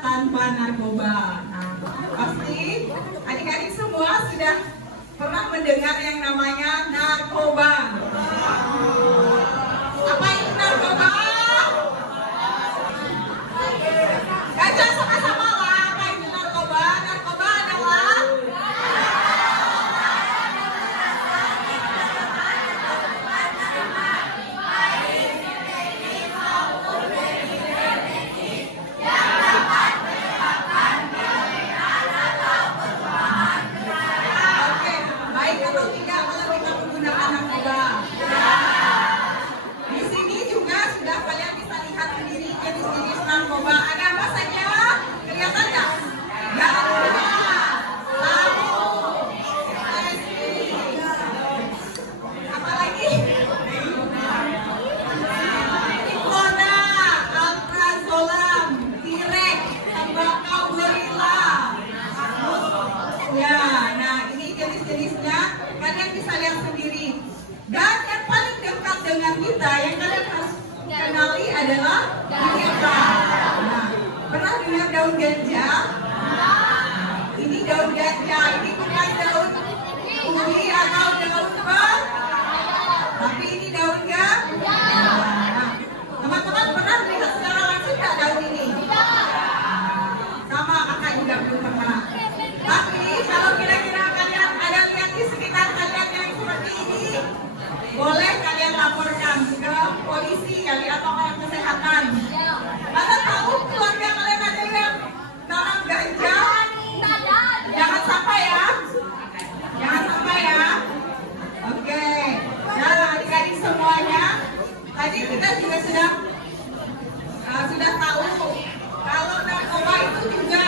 tanpa narkoba. Nah, pasti adik-adik semua sudah pernah mendengar yang namanya narkoba. Apa itu narkoba? Baca sama-sama lah, apa itu narkoba? Narkoba adalah baik atau tidak kalau kita menggunakan narkoba. Di sini juga sudah kalian bisa lihat sendiri jenis-jenis narkoba. Ada apa saja? Kelihatan nggak? Ganja, sabu, LSD, apa lagi? Ikoda, alprazolam, tirek, tembakau gorila. Ya, nah ini jenis-jenisnya kalian bisa lihat sendiri. Dan yang paling dekat dengan kita yang kalian harus kenali adalah ganja. Nah, pernah dengar daun ganja? Ini daun ganja, ini bukan daun ubi atau daun bang, tapi ini daun ganja. Nah, teman-teman pernah melihat secara langsung nggak daun ini? Sama, kakak juga belum pernah. Tapi kalau kira-kira kalian ada lihat di sekitar kalian yang seperti ini, boleh kalian laporkan ke polisi kali atau orang kesehatan. Mana tahu keluarga kalian ada yang nanam ganja? Jangan sampai ya. Jangan sampai ya. Oke. Nah, adik-adik semuanya, tadi kita juga sudah tahu kalau narkoba itu juga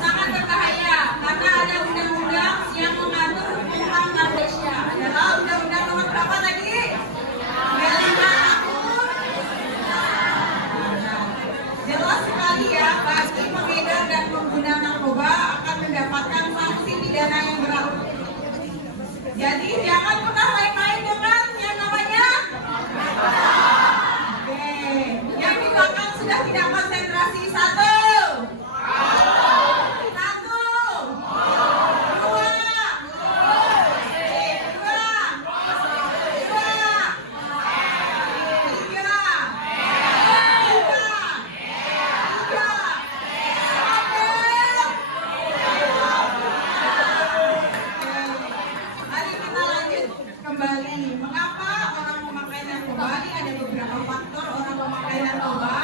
sangat berbahaya karena ada undang-undang yang mengatur tentang narkoba. Adalah undang-undang nomor berapa tadi? 25 tahun. Jelas sekali ya, bagi pengedar dan pengguna narkoba akan mendapatkan sanksi pidana yang berat. Jadi jangan pernah main-main dengan yang namanya. Oke, yang di belakang sudah tidak konsentrasi. Satu. Kembali, mengapa orang memakai narkoba? Ini ada beberapa faktor orang memakai narkoba.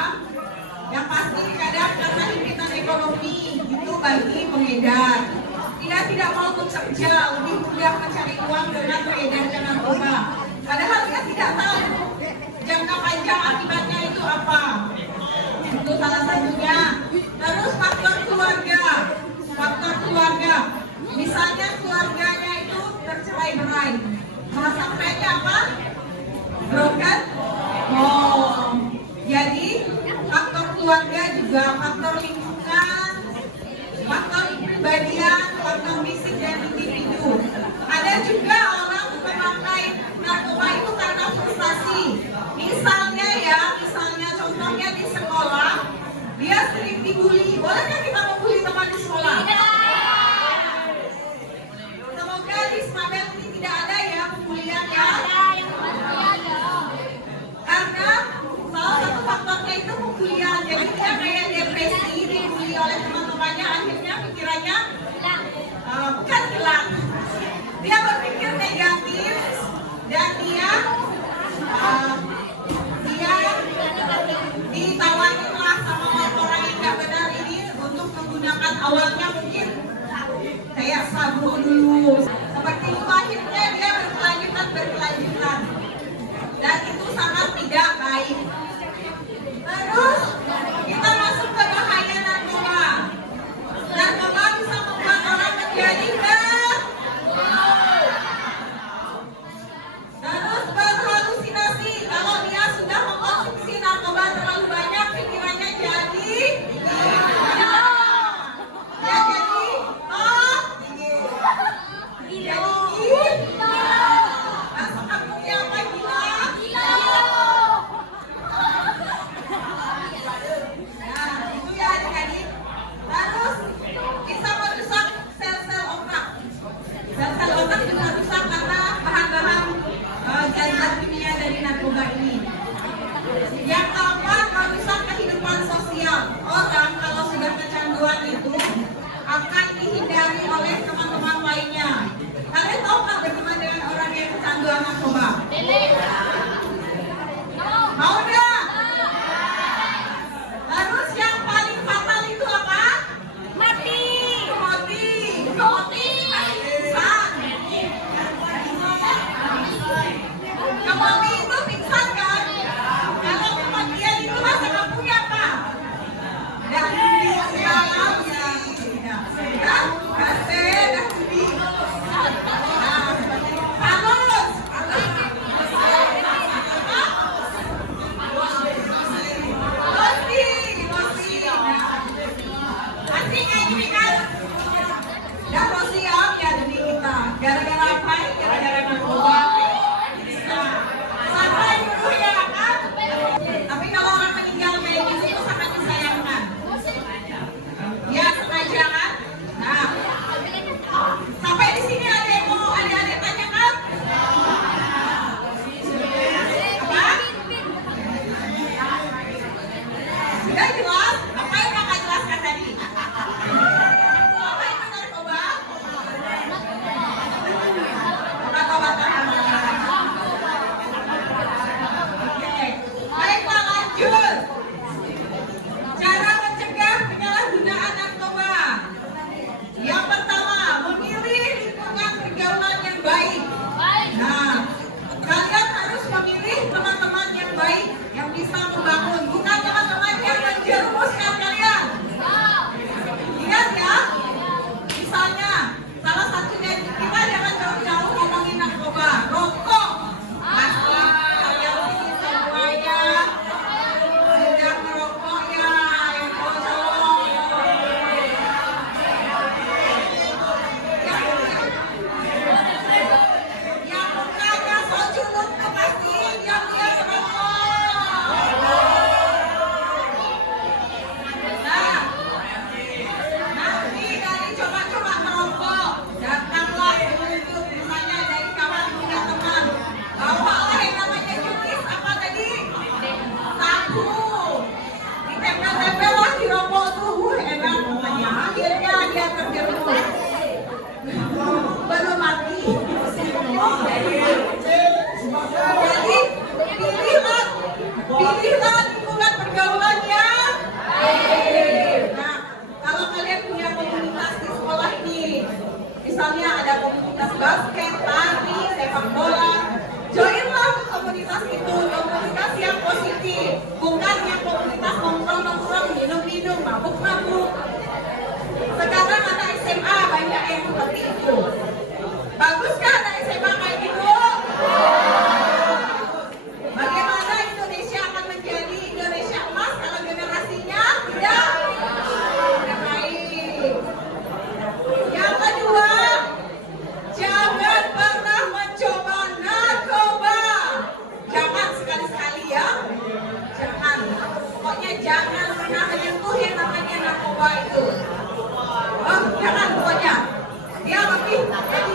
Yang pasti kadang karena himpitan ekonomi itu bagi pengedar. Dia tidak mau bekerja, lebih mudah mencari uang dengan beredarkan narkoba. Padahal dia tidak tahu jangka panjang akibatnya itu apa. Itu salah satunya. Terus faktor keluarga. Faktor keluarga. Misalnya keluarganya itu tercerai-berai. Merasa mereka apa? Broken home. Jadi faktor keluarga juga, faktor lingkungan, faktor kepribadian, faktor fisik dan individu. Ada juga orang memakai narkoba itu karena frustasi. Misalnya contohnya di sekolah, dia sering dibully. Bolehkah kita membuli teman di sekolah? Semoga di Smabel ini tidak ada ya pembulian ya. Karena salah satu faktornya itu pembulian. Jadi dia kayak depresi, dibully oleh teman-temannya, akhirnya pikirannya bukan gelap. Dia berpikir negatif dan dia ditawarinlah sama orang yang gak benar ini untuk Sudah jelas? Apa yang kakak jelaskan tadi? Apa itu narkoba? Obat-obatan. Oke, baiklah lanjut. Cara mencegah penyalahgunaan narkoba. Yang pertama, memilih lingkungan pergaulan yang baik. Nah, kalian harus memilih teman-teman yang baik, yang bisa membangun, bukan teman-teman yang menjerumuskan kalian. Lihat ya, misalnya salah satunya kita jangan jauh-jauh ngomongin narkoba, rokok. Pasti kalian ini semuanya sudah merokok ya, yang cowok. Yang mukanya sojuluk tuh pasti yang dia merokok. Nah, nanti dari coba-coba merokok, datanglah menunjuk misalnya dari kawan punya teman, bawalah yang namanya jukis apa tadi? Sapu. Ditempel-tempel lah di rokok tuh, enak pokoknya. Akhirnya dia terjerumus. Belum mati. Jadi pilihlah lingkungan pergaulan yang baik. Nah, kalau kalian punya komunitas di sekolah ini, misalnya ada komunitas basket, tari, sepak bola, joinlah komunitas itu, komunitas yang positif, bukan yang komunitas nongkrong-nongkrong, minum-minum, mabuk-mabuk. Sekarang anak SMA banyak yang seperti itu. Baguskah anak SMA kayak gitu? Bagaimana Indonesia akan menjadi Indonesia emas kalau generasinya tidak baik? Yang kedua, jangan pernah mencoba narkoba. Jangan sekali-sekali ya. Jangan. Pokoknya jangan pernah menyentuh yang namanya narkoba itu. Oh, jangan pokoknya. Dia lebih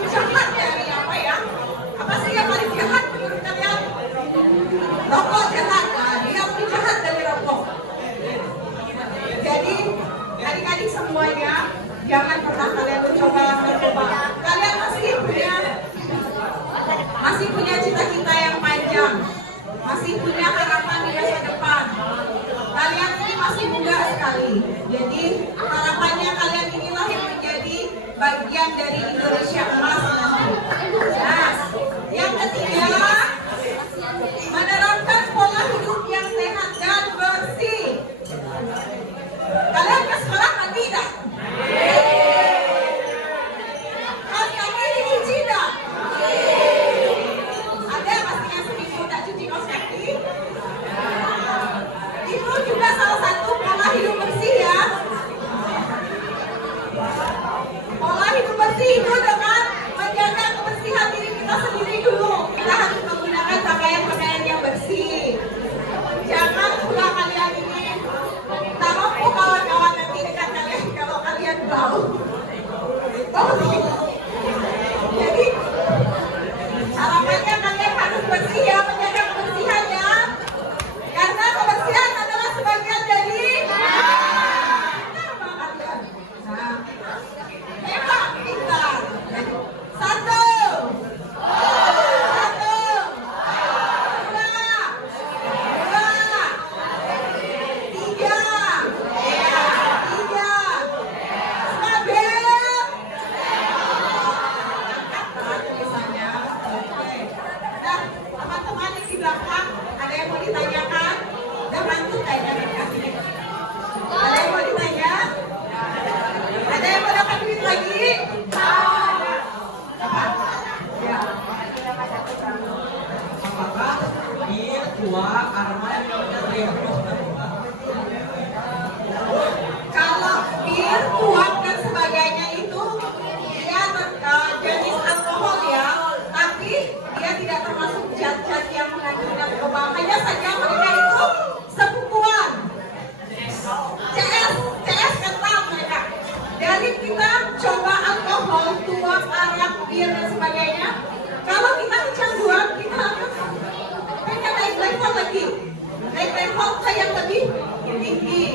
jahat dari apa ya? Apa sih yang paling jahat menurut kalian? Rokok jahat. Nah, dia lebih jahat dari rokok. Jadi, adik-adik semuanya, jangan pernah kalian mencoba narkoba. Kalian masih punya cita-cita yang panjang, masih punya harapan di masa depan. Kalian ini masih muda sekali. Jadi, harapannya kalian inilah yang menjadi bagian dari Indonesia emas nanti. Nah, yang ketiga, menerapkan pola hidup yang sehat dan bersih. Kalian ke sekolah mandi tidak? Kaos kaki dicuci tidak? Ada pasti yang seminggu tak cuci kaos kaki? Itu juga salah satu pola hidup bersih ya. Pola hidup bersih itu dengan menjaga kebersihan diri kita sendiri dulu. Kita harus menggunakan pakaian-pakaian yang bersih. Jangan pula kalian ini taruh kawan-kawan nanti dekat kalian kalau kalian bau. Jadi harapannya kalian harus bersih ya, menjaga kebersihan ya. Karena kebersihan adalah sebagian dari hebat kita. Satu, kalau bir, tuak dan sebagainya itu dia jenis alkohol ya, tapi dia tidak termasuk zat-zat yang mengandung narkoba. Hanya saja mereka itu sepupuan. CS kental mereka. Dari kita coba alkohol, tuak, arak, bir dan sebagainya. Kalau kita kecanduan, kita akan naik level lagi. Naik level ke yang lebih tinggi.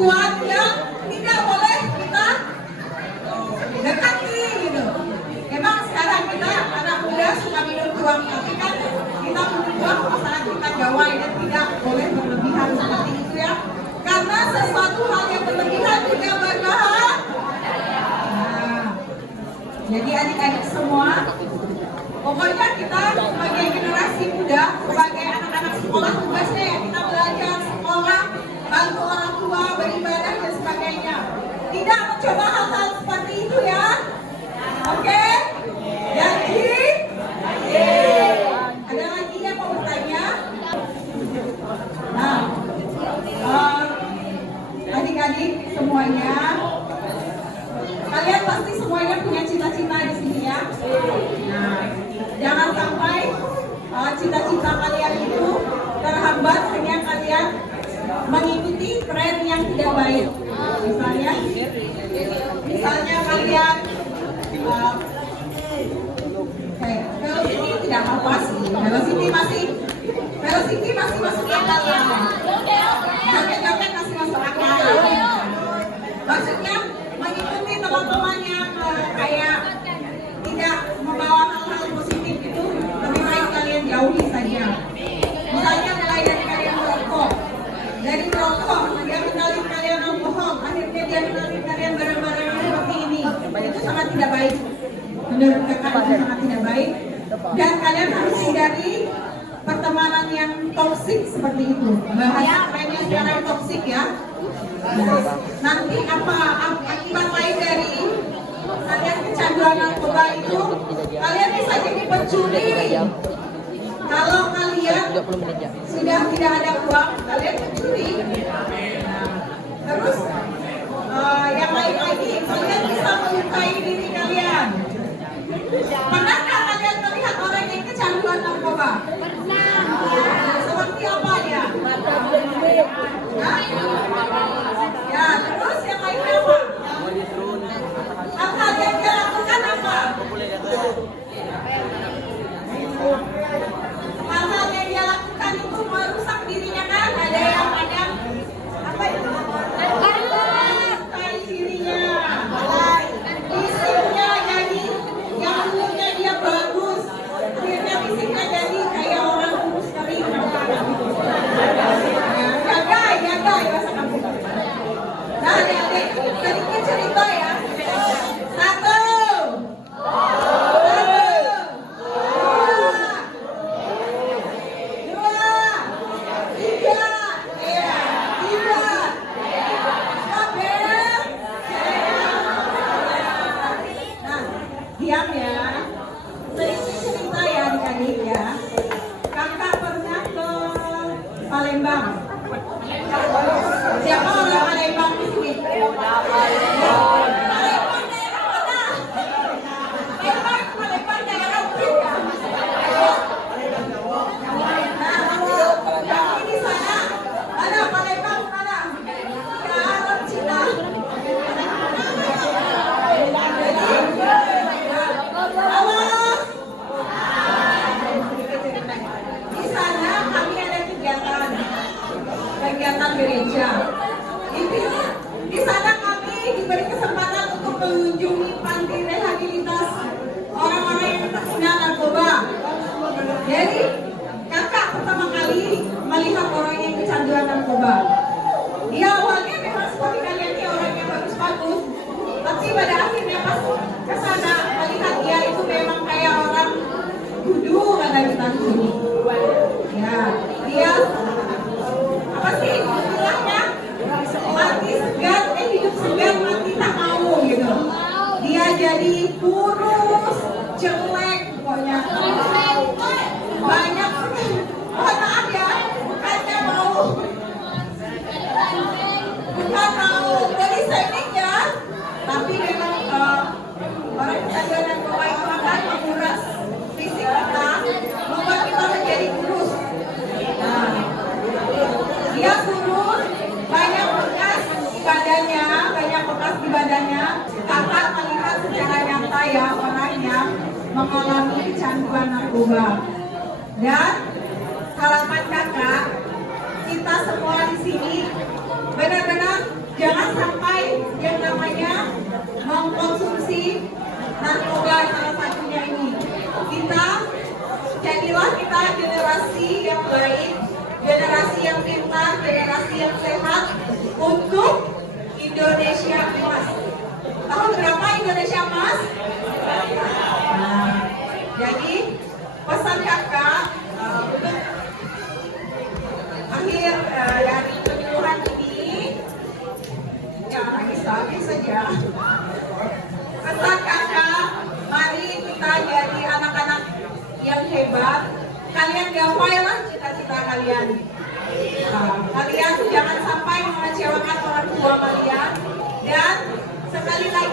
perempuan yang tidak boleh kita dekati gitu. Emang sekarang kita anak muda suka minum tuang, tapi kan kita minum tuang saat kita gawai dan tidak boleh berlebihan seperti itu ya. Karena sesuatu hal yang berlebihan juga berbahaya. Nah, jadi adik-adik semua, pokoknya kita sebagai generasi muda, sebagai anak-anak sekolah tugasnya ya kita belajar sekolah, bantu orang tua, beribadah dan sebagainya. Tidak mencoba hal-hal seperti itu ya. Oke? Jadi, ada lagi yang mau bertanya? Nah, adik-adik semuanya, kalian pasti semuanya punya cita-cita di sini ya. Nah, jangan sampai cita-cita kalian itu terhambat hanya kalian mengikuti tren yang tidak baik. Misalnya kalian velocity tidak apa sih, velocity masih masuk akal ya. Joget-joget masih masuk akal. Maksudnya mengikuti teman-teman yang kayak tidak membawa hal-hal positif itu, lebih baik kalian jauhi saja. Misalnya mulai dari kalian merokok, dia kenalin kalian alkohol, akhirnya dia kenalin kalian barang-barang seperti ini. Itu sangat tidak baik. Menurut kakak itu sangat tidak baik. Dan kalian harus hindari pertemanan yang toksik seperti itu. Bahasa kerennya sekarang toksik ya. Nah, nanti apa akibat lain dari kalian kecanduan narkoba itu, kalian bisa jadi pencuri. Kalau kalian sudah tidak ada uang, kalian mencuri. Nah, terus yang lain lagi, kalian bisa melukai diri kalian. Pernahkah kalian melihat orang yang kecanduan narkoba? Pernah. Seperti apa dia? Ya, terus yang lain apa? Hal-hal yang dia lakukan apa? Hal-hal yang dia lakukan itu merusak dirinya kan? Ada yang apa itu? Melukai dirinya, fisiknya jadi yang dulunya dia bagus, akhirnya fisiknya jadi kayak orang kurus kering. Gagal bahasa kamu. Nah, adik-adik sedikit cerita ya. 1, 2, 3. Diam ya. Sedikit cerita ya adik-adik ya. Kakak pernah ke Palembang. Siapa orang Palembang di sini? Palembang daerah mana? Palembang daerah Ubin. Nah, di sana ada Palembang mana? Ke arah Cina. Di sana kami ada kegiatan gereja. Di sana kami diberi kesempatan untuk mengunjungi panti rehabilitas orang-orang yang terkena narkoba. Jadi kakak pertama kali melihat orang yang kecanduan narkoba. Dia awalnya memang seperti kalian ini orang yang bagus-bagus, tapi pada akhirnya pas kesana melihat dia itu memang kayak orang gudu kata kita sini. Ya, dia apa sih istilahnya? Mati segar, hidup segar, mati tak mau gitu. Dia jadi kurus, jelek, pokoknya banyak. Mohon maaf ya, bukannya mau body shaming ya, tapi memang orang kecanduan narkoba itu akan menguras fisik kita, membuat kita menjadi kurus. Nah, dia kurus, banyak bekas di badannya. Kakak melihat secara nyata ya orang yang mengalami kecanduan narkoba. Dan harapan kakak, kita semua di sini benar-benar Indonesia Emas. Tahun berapa Indonesia Emas? Nah, jadi pesan kakak untuk akhir dari penyuluhan ini, ya habis saja. Pesan kakak, mari kita jadi anak-anak yang hebat. Kalian gapailah cita-cita kalian. Kalian jangan sampai mengecewakan orang tua kalian. Dan sekali lagi